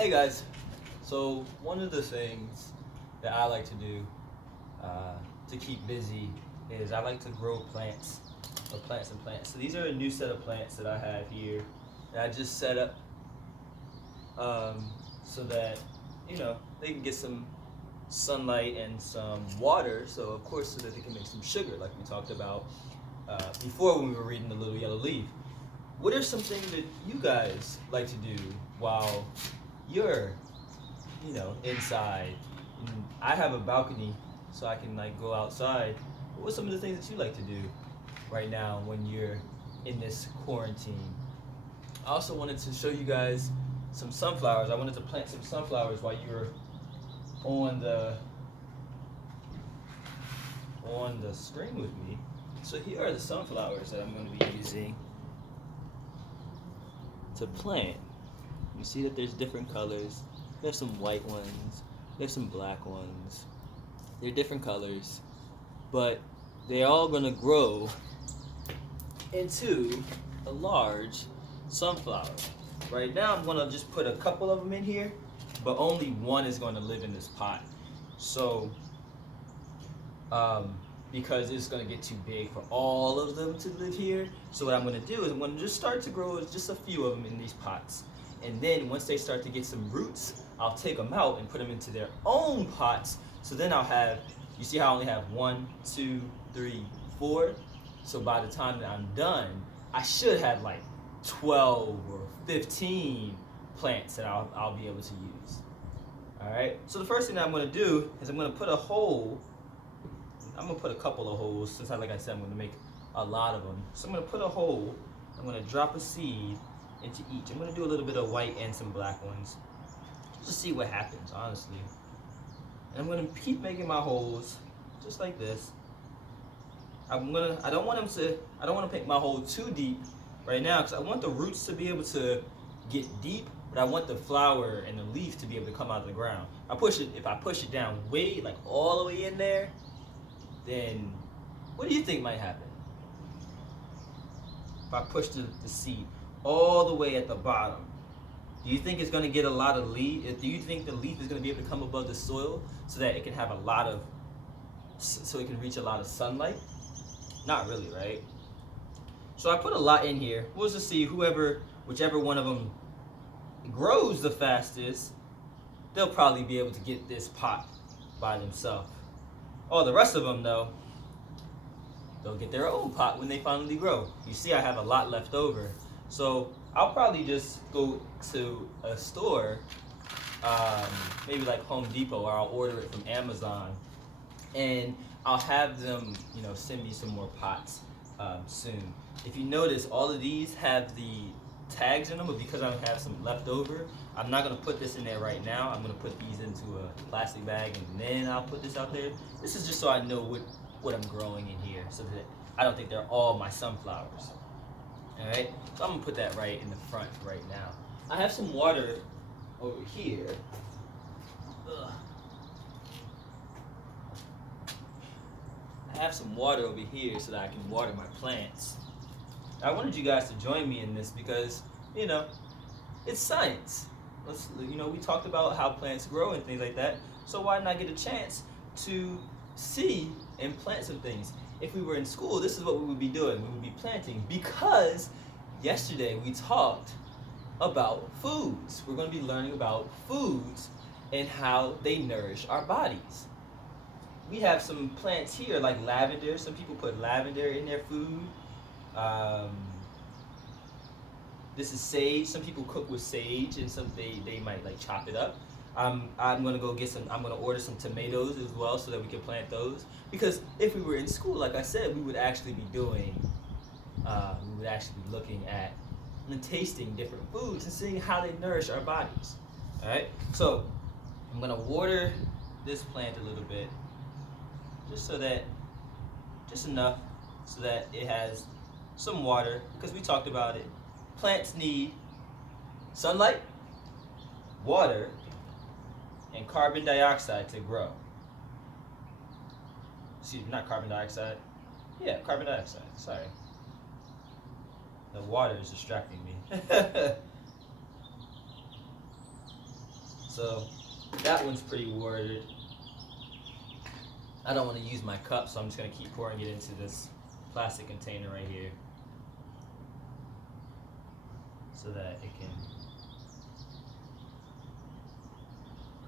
Hey guys, so one of the things that I like to do to keep busy is I like to grow plants, or plants and plants. So these are a new set of plants that I have here that I just set up so that they can get some sunlight and some water. So of course, so that they can make some sugar, like we talked about before when we were reading the Little Yellow Leaf. What are some things that you guys like to do while you're inside? And I have a balcony, so I can like go outside. What are some of the things that you like to do right now when you're in this quarantine? I also wanted to show you guys some sunflowers. I wanted to plant some sunflowers while you were on the screen with me. So here are the sunflowers that I'm going to be using to plant. You see that there's different colors. There's some white ones. There's some black ones. They're different colors, but they're all gonna grow into a large sunflower. Right now, I'm gonna just put a couple of them in here, but only one is gonna live in this pot. So, because it's gonna get too big for all of them to live here. So what I'm gonna do is I'm gonna just start to grow just a few of them in these pots. And then once they start to get some roots, I'll take them out and put them into their own pots. So then I'll have, you see how I only have 1, 2, 3, 4? So by the time that I'm done, I should have like 12 or 15 plants that I'll be able to use. All right, so the first thing that I'm gonna do is I'm gonna put a hole. I'm gonna put a couple of holes since like I said, I'm gonna make a lot of them. So I'm gonna put a hole, I'm gonna drop a seed into each. I'm gonna do a little bit of white and some black ones. Just see what happens, honestly. And I'm gonna keep making my holes just like this. I don't want to make my hole too deep right now because I want the roots to be able to get deep, but I want the flower and the leaf to be able to come out of the ground. If I push it down way, like all the way in there, then what do you think might happen? If I push the seed all the way at the bottom, do you think it's going to get a lot of leaf? Do you think the leaf is going to be able to come above the soil so that it can have so it can reach a lot of sunlight? Not really, right? So I put a lot in here. We'll just see whichever one of them grows the fastest, they'll probably be able to get this pot by themselves. Oh, the rest of them though, they'll get their own pot when they finally grow. You see I have a lot left over. So I'll probably just go to a store, maybe like Home Depot, or I'll order it from Amazon, and I'll have them, send me some more pots soon. If you notice, all of these have the tags in them, but because I have some left over, I'm not gonna put this in there right now. I'm gonna put these into a plastic bag, and then I'll put this out there. This is just so I know what I'm growing in here, so that I don't think they're all my sunflowers. Alright, so I'm gonna put that right in the front right now. I have some water over here. Ugh. I have some water over here so that I can water my plants. I wanted you guys to join me in this because, it's science. We talked about how plants grow and things like that. So why not get a chance to see and plant some things? If we were in school, this is what we would be doing. We would be planting because yesterday we talked about foods. We're going to be learning about foods and how they nourish our bodies. We have some plants here like lavender. Some people put lavender in their food. This is sage. Some people cook with sage, and some they might like chop it up. I'm gonna go get some. I'm gonna order some tomatoes as well, so that we can plant those. Because if we were in school, like I said, we would actually be doing. We would actually be looking at and tasting different foods and seeing how they nourish our bodies. All right. So I'm gonna water this plant a little bit, just enough, so that it has some water. Because we talked about it. Plants need sunlight, water, and carbon dioxide to grow. Excuse me, not carbon dioxide. Yeah, carbon dioxide. Sorry. The water is distracting me. So that one's pretty watered. I don't want to use my cup, so I'm just going to keep pouring it into this plastic container right here so that it can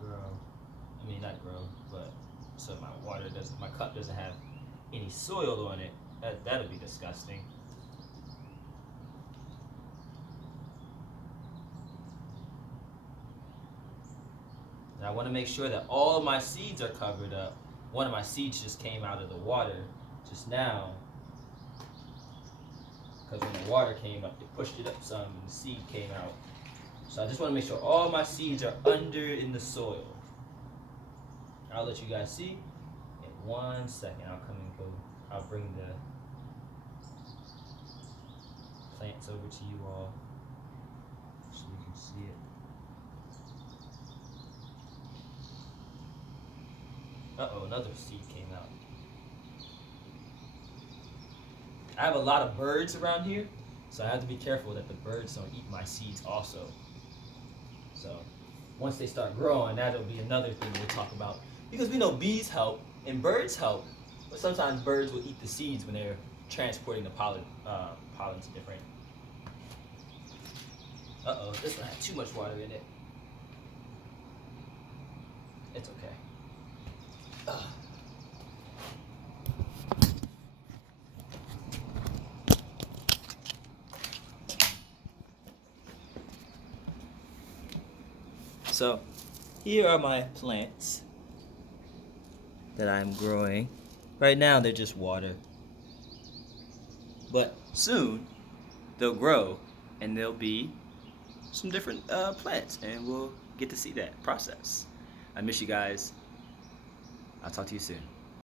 grow. I mean, not grow, but so my cup doesn't have any soil on it. That'll be disgusting. And I want to make sure that all of my seeds are covered up. One of my seeds just came out of the water just now, because when the water came up, it pushed it up some and the seed came out. So I just want to make sure all my seeds are under in the soil. I'll let you guys see in 1 second. I'll come and go. I'll bring the plants over to you all so you can see it. Uh-oh, another seed came out. I have a lot of birds around here, so I have to be careful that the birds don't eat my seeds also. So once they start growing, that'll be another thing we'll talk about. Because we know bees help and birds help, but sometimes birds will eat the seeds when they're transporting the pollen to different. Uh-oh, this one had too much water in it. It's okay. So here are my plants that I'm growing. Right now they're just water, but soon they'll grow and there'll be some different plants, and we'll get to see that process. I miss you guys. I'll talk to you soon.